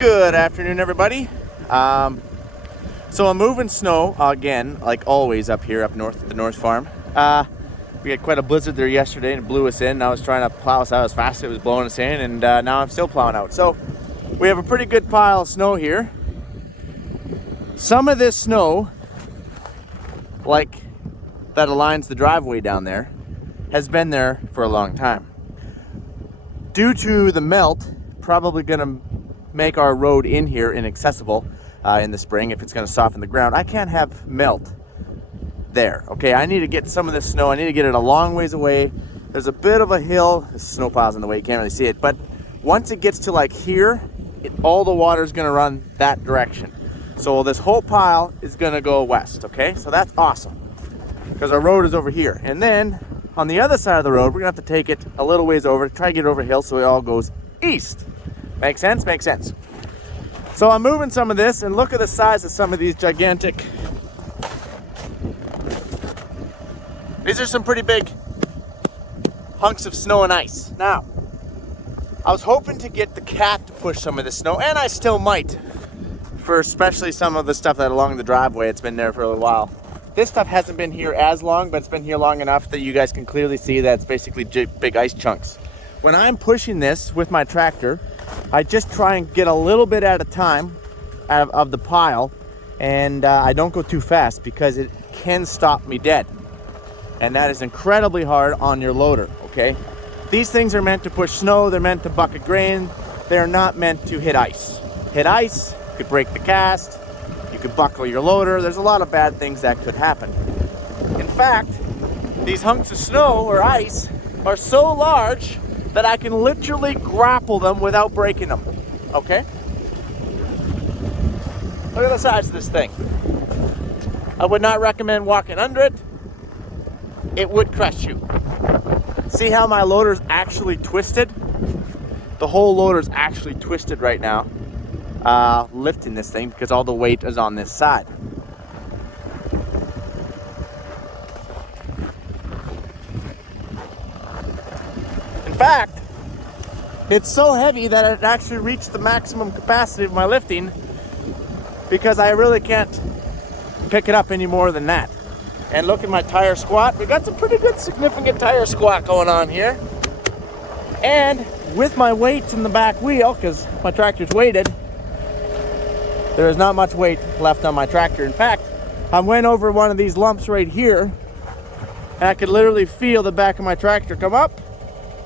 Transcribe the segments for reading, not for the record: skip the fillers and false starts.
Good afternoon, everybody. So I'm moving snow again, like always up here up north at the North Farm. We had quite a blizzard there yesterday and it blew us in. And I was trying to plow us out as fast as it was blowing us in, and now I'm still plowing out. So we have a pretty good pile of snow here. Some of this snow, like that aligns the driveway down there, has been there for a long time. Due to the melt, probably gonna make our road in here inaccessible in the spring if it's going to soften the ground. I can't have melt there. Okay, I need to get some of this snow. I need to get it a long ways away. There's a bit of a hill. The snow pile's in the way, you can't really see it, but once it gets to like here, all the water is going to run that direction. So this whole pile is going to go west. Okay, so that's awesome because our road is over here, and then on the other side of the road we're gonna have to take it a little ways over, try to get it over hill so it all goes east. Make sense? Makes sense. So I'm moving some of this, and look at the size of some of these gigantic. These are some pretty big hunks of snow and ice. Now, I was hoping to get the cat to push some of the snow, and I still might, for especially some of the stuff that along the driveway. It's been there for a little while. This stuff hasn't been here as long, but it's been here long enough that you guys can clearly see that it's basically big ice chunks. When I'm pushing this with my tractor, I just try and get a little bit at a time out of the pile, and I don't go too fast because it can stop me dead. And that is incredibly hard on your loader, okay? These things are meant to push snow, they're meant to bucket grain, they're not meant to hit ice. Hit ice, you could break the cast, you could buckle your loader, there's a lot of bad things that could happen. In fact, these hunks of snow or ice are so large that I can literally grapple them without breaking them, okay? Look at the size of this thing. I would not recommend walking under it. It would crush you. See how my loader's actually twisted? The whole loader's actually twisted right now, lifting this thing because all the weight is on this side. In fact, it's so heavy that it actually reached the maximum capacity of my lifting because I really can't pick it up any more than that. And look at my tire squat. We got some pretty good significant tire squat going on here. And with my weight in the back wheel, because my tractor's weighted, there is not much weight left on my tractor. In fact, I went over one of these lumps right here, and I could literally feel the back of my tractor come up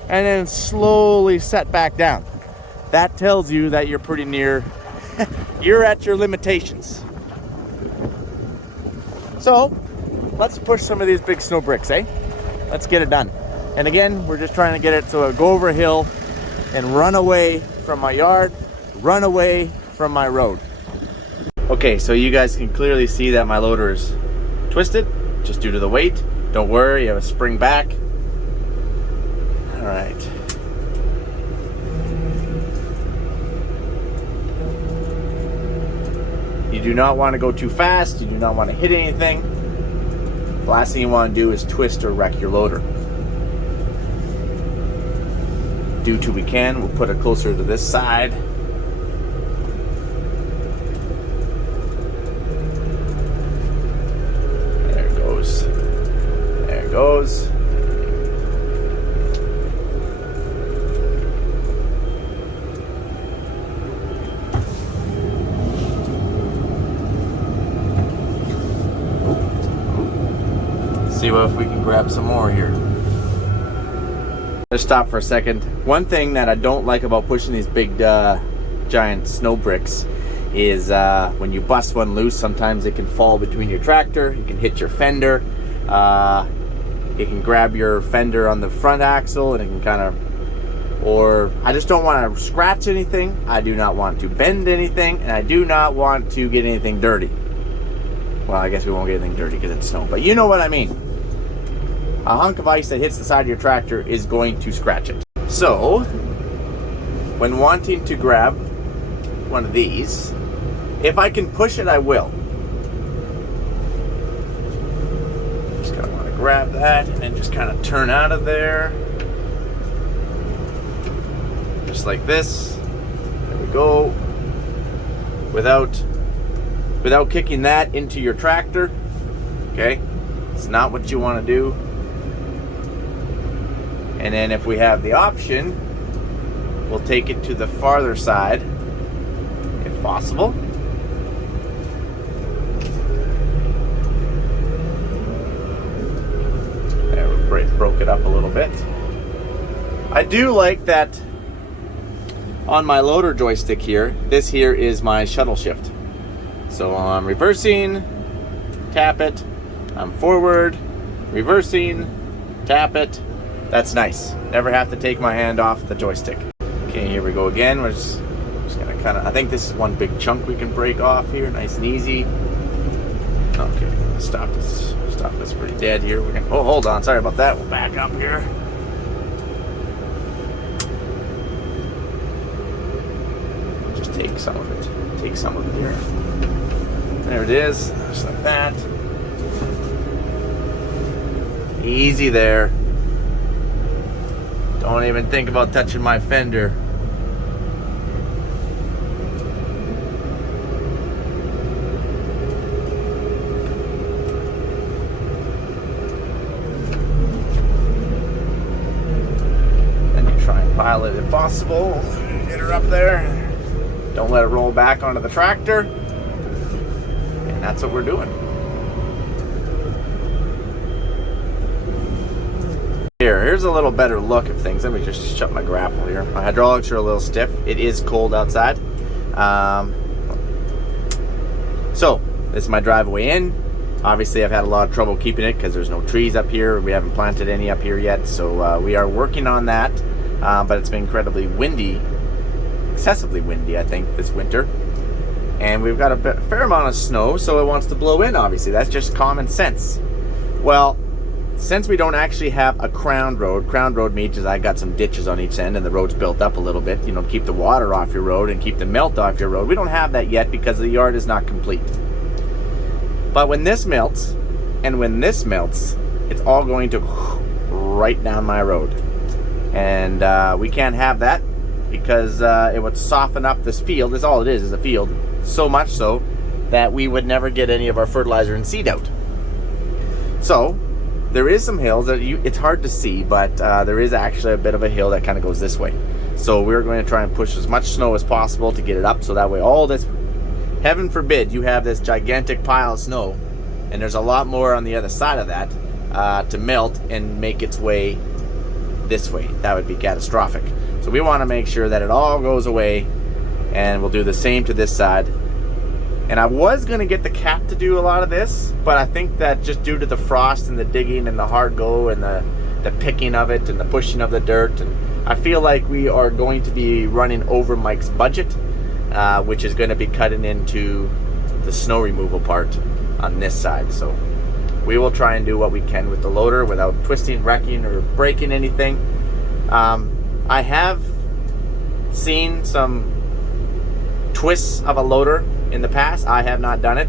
and then slowly set back down. That tells you that you're pretty near, you're at your limitations. So, let's push some of these big snow bricks, eh? Let's get it done. And again, we're just trying to get it so it'll go over a hill and run away from my yard, run away from my road. Okay, so you guys can clearly see that my loader is twisted, just due to the weight. Don't worry, you have a spring back. All right. You do not want to go too fast. You do not want to hit anything. The last thing you want to do is twist or wreck your loader. Do till we can. We'll put it closer to this side. There it goes. There it goes. See if we can grab some more here. Let's stop for a second. One thing that I don't like about pushing these big giant snow bricks is when you bust one loose, sometimes it can fall between your tractor, you can hit your fender, it can grab your fender on the front axle, and it can kind of, or I just don't want to scratch anything, I do not want to bend anything, and I do not want to get anything dirty. Well, I guess we won't get anything dirty because it's snow, but you know what I mean. A hunk of ice that hits the side of your tractor is going to scratch it. So, when wanting to grab one of these, if I can push it, I will. Just kind of want to grab that and then just kind of turn out of there. Just like this. There we go. without kicking that into your tractor. Okay, it's not what you want to do. And then if we have the option, we'll take it to the farther side if possible. There, we broke it up a little bit. I do like that on my loader joystick here, this here is my shuttle shift. So I'm reversing, tap it, I'm forward, reversing, tap it. That's nice. Never have to take my hand off the joystick. Okay, here we go again. We're just gonna kind of, I think this is one big chunk we can break off here, nice and easy. Okay, stop this pretty dead here. We're gonna, oh, hold on, sorry about that. We'll back up here. Just take some of it. Take some of it here. There it is, just like that. Easy there. Don't even think about touching my fender. Then you try and pile it if possible. Get her up there. Don't let it roll back onto the tractor. And that's what we're doing. Here's a little better look of things. Let me just shut my grapple here. My hydraulics are a little stiff. It is cold outside. So this is my driveway in. Obviously I've had a lot of trouble keeping it because there's no trees up here. We haven't planted any up here yet. So we are working on that. But it's been incredibly windy, excessively windy I think this winter. And we've got a fair amount of snow, so it wants to blow in, obviously. That's just common sense. Well, since we don't actually have a crown road means I got some ditches on each end and the road's built up a little bit, you know, keep the water off your road and keep the melt off your road. We don't have that yet because the yard is not complete. But when this melts and when this melts, it's all going to right down my road. And we can't have that because it would soften up this field. That's all it is a field. So much so that we would never get any of our fertilizer and seed out. So there is some hills that it's hard to see, but there is actually a bit of a hill that kind of goes this way. So we're going to try and push as much snow as possible to get it up, so that way all this, heaven forbid, you have this gigantic pile of snow, and there's a lot more on the other side of that to melt and make its way this way. That would be catastrophic. So we want to make sure that it all goes away, and we'll do the same to this side. And I was going to get the cat to do a lot of this, but I think that just due to the frost and the digging and the hard go and the picking of it and the pushing of the dirt, and I feel like we are going to be running over Mike's budget, which is going to be cutting into the snow removal part on this side. So we will try and do what we can with the loader without twisting, wrecking, or breaking anything. I have seen some twists of a loader in the past. I have not done it.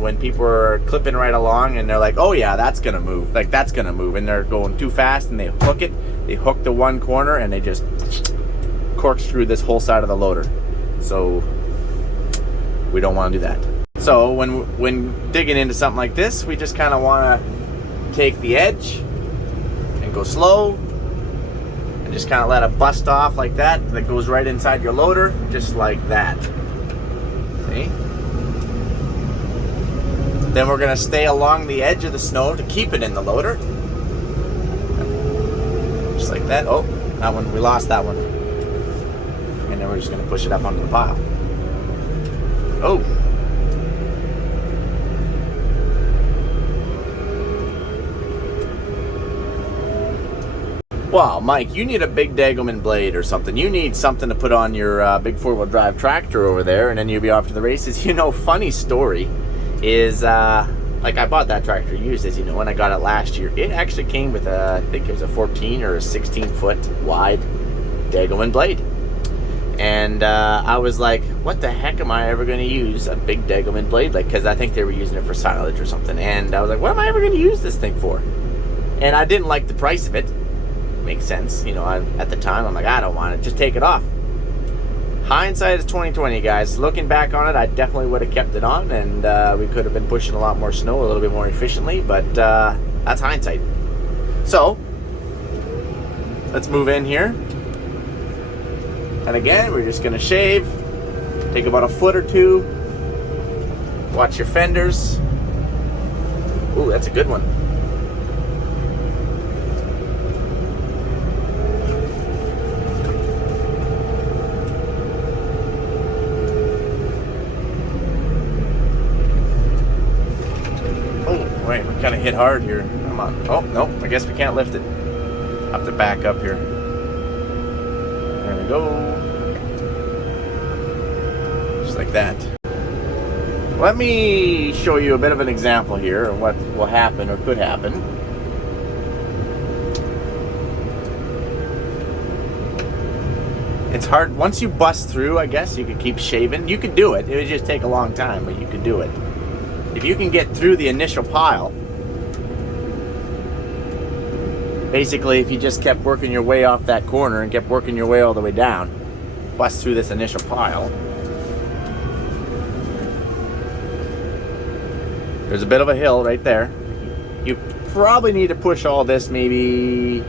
When people are clipping right along and they're like, oh yeah, that's gonna move, like that's gonna move, and they're going too fast and they hook it, they hook the one corner and they just corkscrew this whole side of the loader. So we don't want to do that. So when digging into something like this, we just kind of want to take the edge and go slow and just kind of let it bust off like that. That goes right inside your loader, just like that. See? Then we're going to stay along the edge of the snow to keep it in the loader. Just like that. Oh, that one, we lost that one. And then we're just going to push it up onto the pile. Oh. Wow, Mike, you need a big Dagelman blade or something. You need something to put on your big four-wheel drive tractor over there, and then you'll be off to the races. You know, funny story is, like I bought that tractor used, as you know, and I got it last year. It actually came with I think it was a 14 or a 16-foot wide Dagelman blade. And I was like, what the heck am I ever going to use a big Dagelman blade? Like, because I think they were using it for silage or something. And I was like, what am I ever going to use this thing for? And I didn't like the price of it. Makes sense, you know. At the time I'm like, I don't want it, just take it off. Hindsight is 2020, guys. Looking back on it, I definitely would have kept it on, and we could have been pushing a lot more snow a little bit more efficiently, but that's hindsight. So let's move in here, and again, we're just gonna shave, take about a foot or two, watch your fenders. Ooh, that's a good one. Wait, we kind of hit hard here. Come on. Oh, no, I guess we can't lift it. Have to back up here. There we go. Just like that. Let me show you a bit of an example here of what will happen or could happen. It's hard. Once you bust through, I guess, you could keep shaving. You could do it. It would just take a long time, but you could do it. If you can get through the initial pile, basically if you just kept working your way off that corner and kept working your way all the way down, bust through this initial pile. There's a bit of a hill right there. You probably need to push all this maybe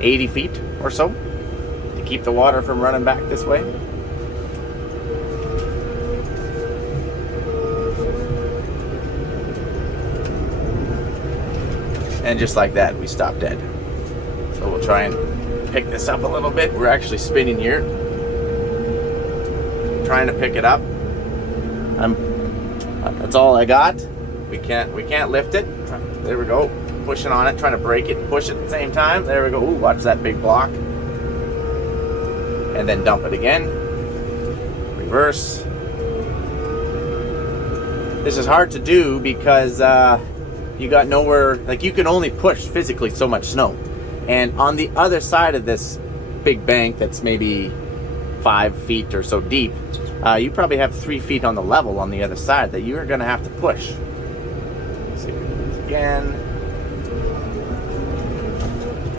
80 feet or so to keep the water from running back this way. And just like that, we stop dead. So we'll try and pick this up a little bit. We're actually spinning here. Trying to pick it up. That's all I got. We can't lift it. There we go. Pushing on it, trying to break it and push it at the same time. There we go. Ooh, watch that big block. And then dump it again. Reverse. This is hard to do because you got nowhere, like you can only push physically so much snow. And on the other side of this big bank that's maybe 5 feet or so deep, you probably have 3 feet on the level on the other side that you're gonna have to push. Let's see if we can do this again.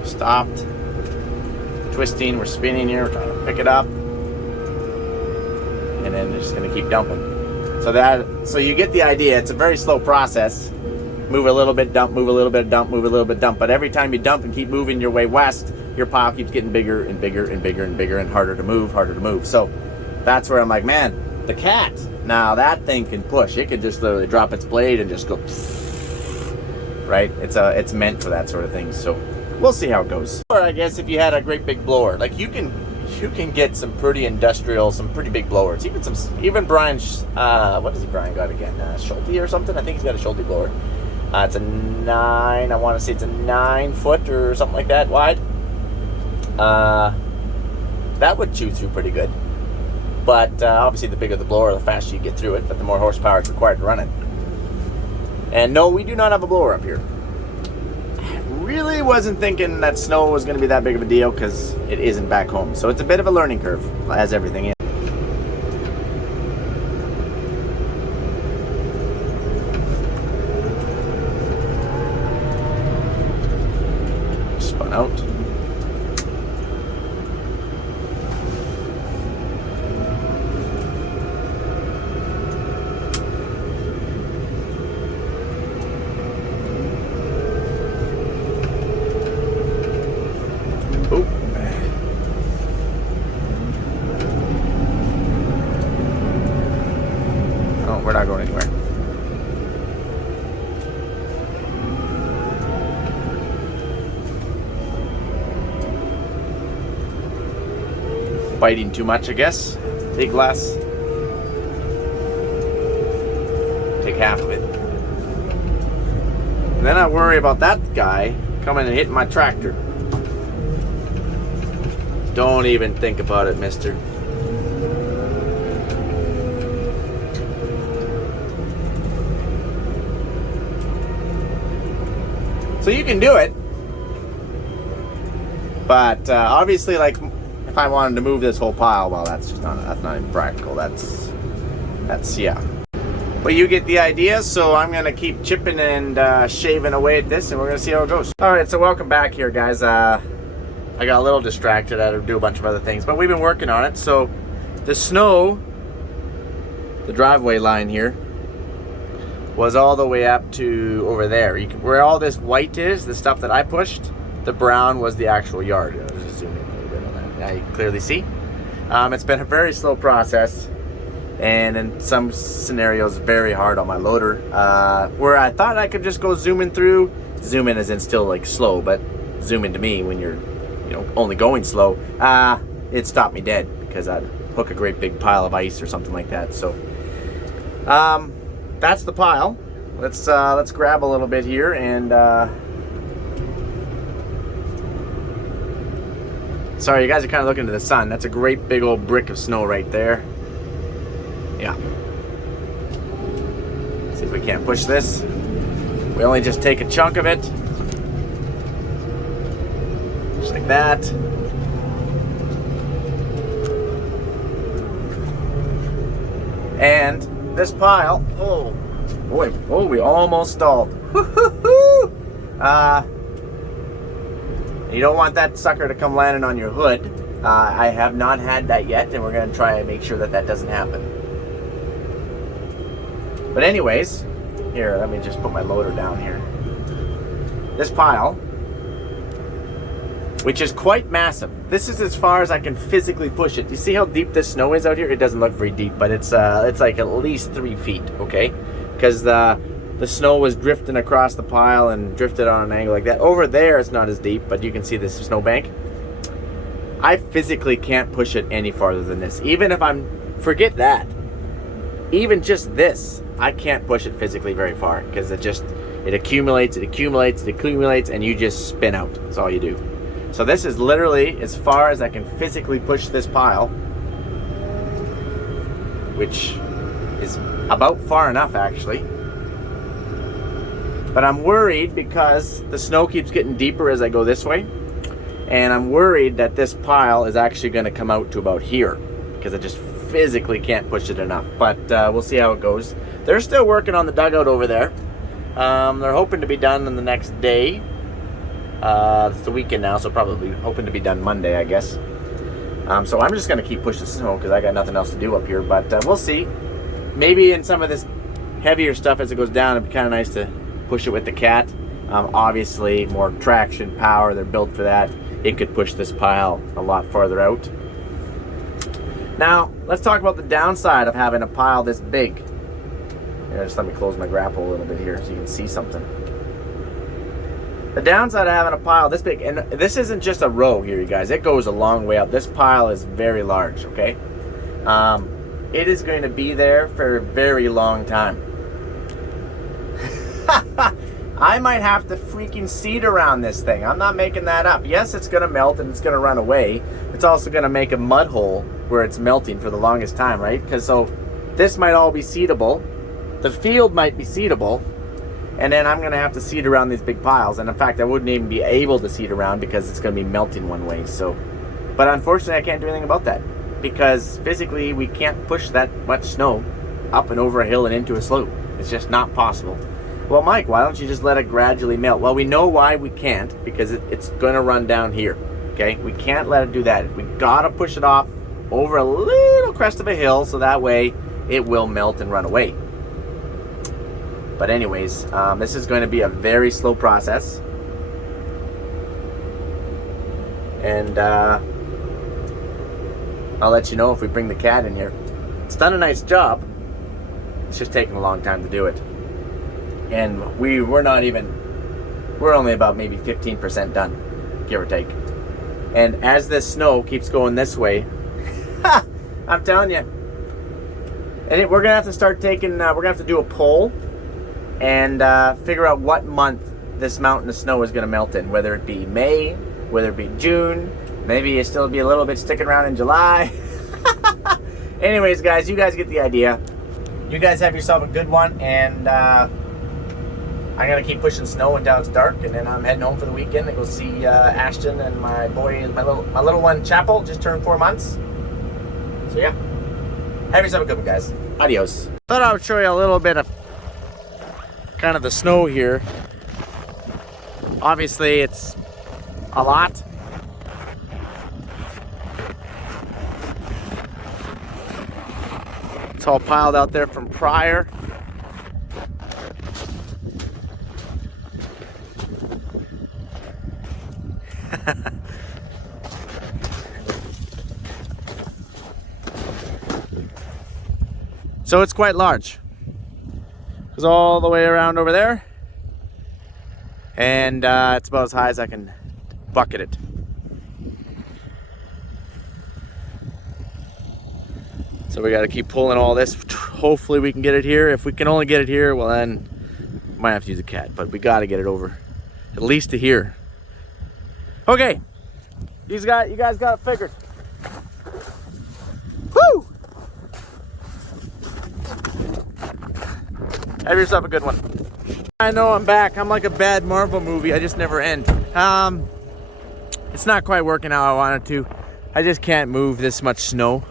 Stopped. Twisting, we're spinning here, we're trying to pick it up. And then just gonna keep dumping. So you get the idea, it's a very slow process. Move a little bit, dump, move a little bit, dump, move a little bit, dump. But every time you dump and keep moving your way west, your pile keeps getting bigger and bigger and bigger and bigger and harder to move, harder to move. So that's where I'm like, man, the cat, now that thing can push. It could just literally drop its blade and just go, right? It's meant for that sort of thing. So we'll see how it goes. Or I guess if you had a great big blower, like you can get some pretty industrial, some pretty big blowers. Even Brian's, what does Brian got again? Schulte or something? I think he's got a Schulte blower. It's a 9, I want to say it's a 9 foot or something like that wide. That would chew through pretty good. But obviously the bigger the blower, the faster you get through it, but the more horsepower it's required to run it. And no, we do not have a blower up here. I really wasn't thinking that snow was going to be that big of a deal because it isn't back home. So it's a bit of a learning curve, as everything is. Spun out. We're not going anywhere. Biting too much, I guess. Take less. Take half of it. And then I worry about that guy coming and hitting my tractor. Don't even think about it, mister. So you can do it, but obviously, like, if I wanted to move this whole pile, well, that's not even practical. That's yeah. But you get the idea. So I'm gonna keep chipping and shaving away at this, and we're gonna see how it goes. All right, so welcome back here, guys. I got a little distracted. I had to do a bunch of other things, but we've been working on it. So the snow, the driveway line here, was all the way up to over there. Where all this white is, the stuff that I pushed, the brown was the actual yard. I'll just zoom in a little bit on that. Now you can clearly see. It's been a very slow process, and in some scenarios very hard on my loader. Where I thought I could just go zooming through, zoom in as in still like slow, but zoom in to me when you're, you know, only going slow, it stopped me dead because I'd hook a great big pile of ice or something like that. So that's the pile. Let's grab a little bit here and sorry, you guys are kind of looking to the sun. That's a great big old brick of snow right there. Yeah. See if we can't push this. We only just take a chunk of it. Just like that. And this pile, oh boy, oh, we almost stalled. You don't want that sucker to come landing on your hood. I have not had that yet, and we're going to try and make sure that that doesn't happen. But anyways, here, let me just put my loader down here. This pile, which is quite massive. This is as far as I can physically push it. You see how deep this snow is out here? It doesn't look very deep, but it's like at least 3 feet, okay? Because the snow was drifting across the pile and drifted on an angle like that. Over there, it's not as deep, but you can see this snowbank. I physically can't push it any farther than this. Even if forget that. Even just this, I can't push it physically very far because it accumulates, and you just spin out. That's all you do. So this is literally as far as I can physically push this pile, which is about far enough actually. But I'm worried because the snow keeps getting deeper as I go this way, and I'm worried that this pile is actually going to come out to about here because I just physically can't push it enough. But we'll see how it goes. They're still working on the dugout over there. They're hoping to be done in the next day. It's the weekend now, so probably hoping to be done Monday, I guess. So I'm just going to keep pushing snow because I got nothing else to do up here. But we'll see. Maybe in some of this heavier stuff as it goes down, it'd be kind of nice to push it with the cat. Obviously, more traction, power, they're built for that. It could push this pile a lot farther out. Now, let's talk about the downside of having a pile this big. Yeah, just let me close my grapple a little bit here so you can see something. The downside of having a pile this big, and this isn't just a row here, you guys. It goes a long way up. This pile is very large, okay? It is going to be there for a very long time. I might have to freaking seed around this thing. I'm not making that up. Yes, it's going to melt and it's going to run away. It's also going to make a mud hole where it's melting for the longest time, right? Because so this might all be seedable. The field might be seedable. And then I'm going to have to seed around these big piles. And in fact, I wouldn't even be able to seed around because it's going to be melting one way. So, but unfortunately, I can't do anything about that. Because physically, we can't push that much snow up and over a hill and into a slope. It's just not possible. Well, Mike, why don't you just let it gradually melt? Well, we know why we can't, because it's going to run down here, okay? We can't let it do that. We got to push it off over a little crest of a hill so that way it will melt and run away. But anyways, this is going to be a very slow process. And I'll let you know if we bring the cat in here. It's done a nice job. It's just taking a long time to do it. And we're only about maybe 15% done, give or take. And as this snow keeps going this way, I'm telling you, and we're gonna have to start taking. We're gonna have to do a poll and figure out what month this mountain of snow is gonna melt in. Whether it be May, whether it be June, maybe it still be a little bit sticking around in July. Anyways, guys, you guys get the idea. You guys have yourself a good one, and I'm going to keep pushing snow until it's dark, and then I'm heading home for the weekend to go see Ashton and my little one, Chapel, just turned 4 months. So, yeah. Have yourself a good one, guys. Adios. Thought I would show you a little bit of kind of the snow here. Obviously, it's a lot. all piled out there from prior. So it's quite large. It goes all the way around over there. And it's about as high as I can bucket it. So we got to keep pulling all this. Hopefully we can get it here. If we can only get it here, well then we might have to use a cat. But we got to get it over at least to here. Okay, you guys got it figured. Woo! Have yourself a good one. I know I'm back. I'm like a bad Marvel movie. I just never end. It's not quite working how I wanted to. I just can't move this much snow.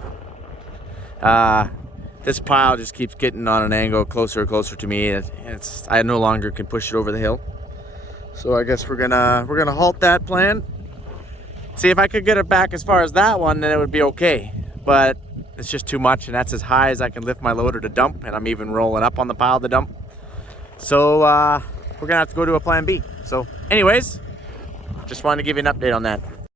This pile just keeps getting on an angle closer and closer to me. I no longer can push it over the hill. So I guess we're gonna halt that plan. See if I could get it back as far as that one, then it would be okay. But it's just too much, and that's as high as I can lift my loader to dump, and I'm even rolling up on the pile to dump. So we're gonna have to go to a plan B. So anyways, just wanted to give you an update on that.